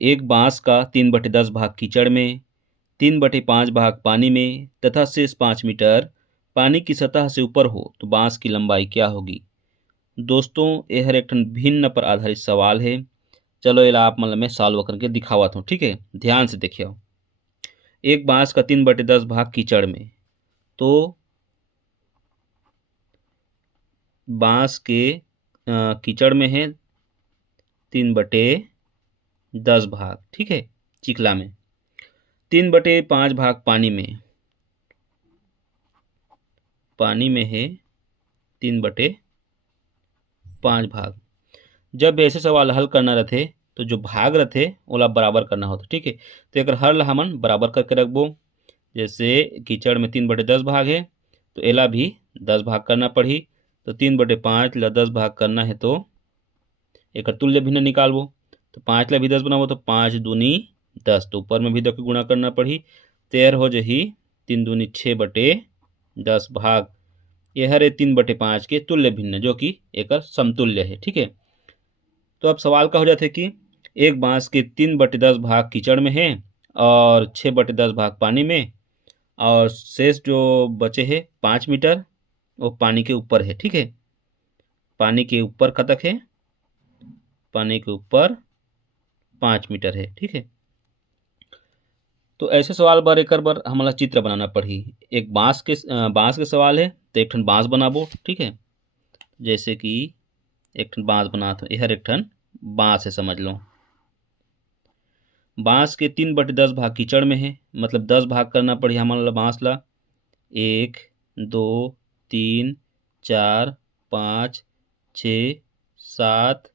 एक बांस का 3/10 भाग कीचड़ में, 3/5 भाग पानी में तथा शेष 5 मीटर पानी की सतह से ऊपर हो तो बांस की लंबाई क्या होगी। दोस्तों यह एक ठन भिन्न पर आधारित सवाल है। चलो एला आप मतलब मैं सॉल्व करके दिखावत हूँ, ठीक है। ध्यान से देखियो। एक बांस का 3/10 भाग कीचड़ में, तो बांस के कीचड़ में है 3/10 भाग, ठीक है, चिकला में। 3/5 भाग पानी में, पानी में है 3/5 भाग। जब ऐसे सवाल हल करना रहते तो जो भाग रहते ओला बराबर करना होता, ठीक है। तो एक हर ला हमन बराबर करके रखबो। जैसे कीचड़ में 3/10 भाग है तो एला भी 10 भाग करना पड़ी। तो 3/5 ला 10 भाग करना है तो एक तुल्य भिन्न निकालबो। तो 5 ला भी 10 बनाबो तो 5 दूनी 10, तो ऊपर में भी 2 के गुणा करना पड़ी। तेर हो जही 3 दूनी 6/10 भाग। यह है 3/5 के तुल्य भिन्न जो कि एक समतुल्य है, ठीक है। तो अब सवाल का हो जाता है कि एक बांस के 3/10 भाग कीचड़ में है और 6/10 भाग पानी में, और शेष जो बचे है 5 मीटर वो पानी के ऊपर है, ठीक है। पानी के ऊपर कतक है, पानी के ऊपर 5 मीटर है, ठीक है। तो ऐसे सवाल बार एक बार हमला चित्र बनाना पड़ी। एक बांस के सवाल है तो एक ठन बांस बनाबो, ठीक है। जैसे कि एक ठन बांस बनात हो, यह एक ठन बांस है समझ लो। बांस के 3/10 भाग कीचड़ में है, मतलब 10 भाग करना पड़ी हमारा बांस ला। 1 2 3 4 5 6 7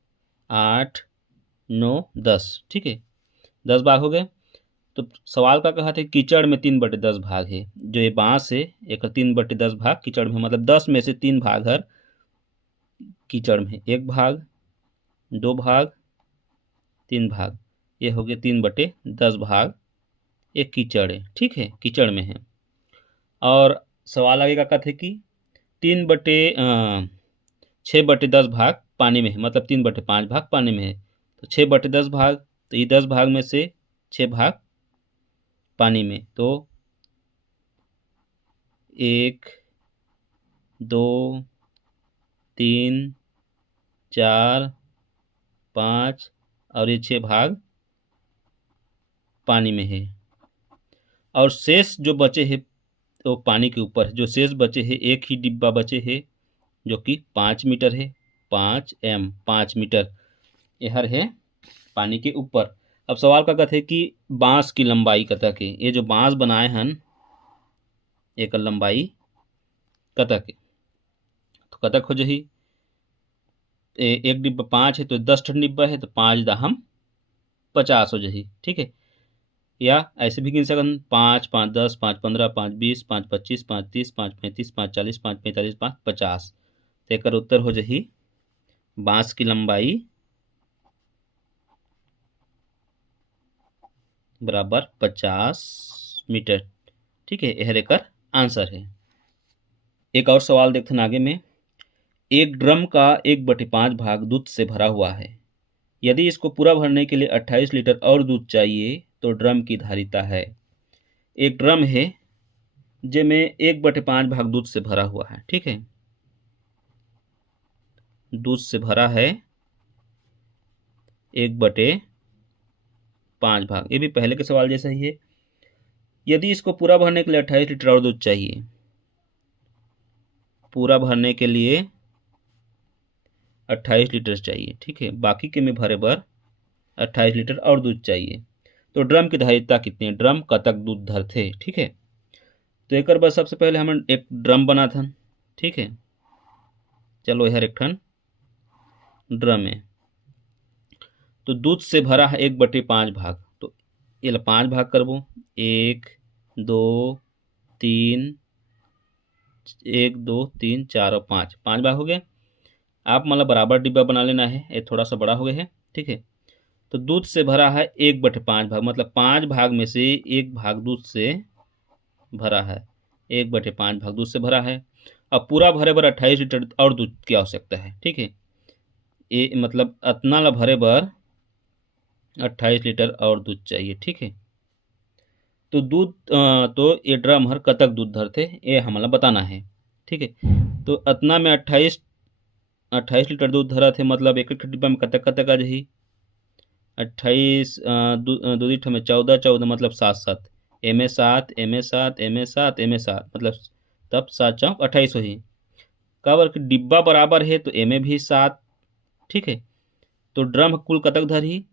8 9 10, ठीक है। 10 भाग हो गए। तो सवाल का कहा था कीचड़ में 3/10 भाग है। जो ये बांस है एक 3/10 भाग कीचड़ में, मतलब 10 में से 3 भाग हर कीचड़ में, 1 भाग 2 भाग 3 भाग। ये हो गया 3/10 भाग एक कीचड़ है, ठीक है, कीचड़ में है। और सवाल आगे का कहते कि 6/10 भाग पानी में है, मतलब 3/5 भाग पानी में है। तो 6/10 भाग, तो ये 10 भाग में से 6 भाग पानी में, तो 1 2 3 4 5 और ये 6 भाग पानी में है। और शेष जो बचे हैं तो पानी के ऊपर, जो शेष बचे हैं एक ही डिब्बा बचे हैं जो कि 5 मीटर है, 5 मीटर यह है पानी के ऊपर। अब सवाल का कहते हैं कि बांस की लंबाई कतक है। ये जो बांस बनाए हन एक लंबाई कतक है, तो कतक हो जही एक डिब्बा 5 है तो 10 ठन डिब्बा है तो 5 दाहम 50 हो जही, ठीक है। या ऐसे भी गिन सकन 5 5 10 5 15 5 20 5 25 5 30 5 35 5 40 5 45 5 50। तो एक उत्तर हो जही बांस की लंबाई बराबर 50 मीटर, ठीक है। यह एक आंसर है। एक और सवाल देखते हैं आगे में। एक ड्रम का 1/5 भाग दूध से भरा हुआ है। यदि इसको पूरा भरने के लिए 28 लीटर और दूध चाहिए तो ड्रम की धारिता है। एक ड्रम है जिसमें 1/5 भाग दूध से भरा हुआ है, ठीक है। दूध से भरा है 1/5 भाग, ये भी पहले के सवाल जैसा ही है। यदि इसको पूरा भरने के लिए 28 लीटर और दूध चाहिए, पूरा भरने के लिए 28 लीटर चाहिए, ठीक है। बाकी के में भरे बर 28 लीटर और दूध चाहिए। तो ड्रम की धारिता कितनी है, ड्रम कतक दूध धरते, ठीक है। तो एक बार सबसे पहले हम एक ड्रम बना था, ठीक है। चलो यह एक ठन ड्रम है, तो दूध से भरा है 1/5 भाग, तो ये 5 भाग करबो। 1 2 3 1 2 3 4 और 5 भाग हो गए। आप मतलब बराबर डिब्बा बना लेना है, ये थोड़ा सा बड़ा हो गया है, ठीक है। तो दूध से भरा है 1/5 भाग, मतलब 5 भाग में से 1 भाग दूध से भरा है, 1/5 भाग दूध से भरा है। अब पूरा भरे बर 28 लीटर और दूध की आवश्यकता है, ठीक है। ये मतलब अतना ला भरे बर 28 लीटर और दूध चाहिए, ठीक है। तो तो ये ड्रम हर कतक दूध धरथे ये हमला बताना है, ठीक है। तो अतना में 28 लीटर दूध धरा थे, मतलब एक एक डिब्बा में कतक कतक आ जाही। 28 दूधी ठो में 14 14 मतलब 7 7, एमे 7 एमे 7 एमे 7 एमे 7 मतलब तब 7 चौक 28 होही। काबर कि डिब्बा बराबर है तो एमे भी 7, ठीक है। तो ड्रम कुल कतक धरही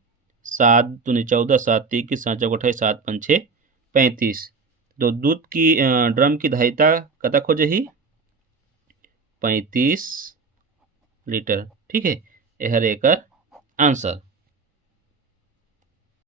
7 दूनी 14 7 3 की 7 चौक 28 7 5 6 35। तो दूध की ड्रम की धारिता कतक हो जाही 35 लीटर, ठीक है। यह एकर आंसर।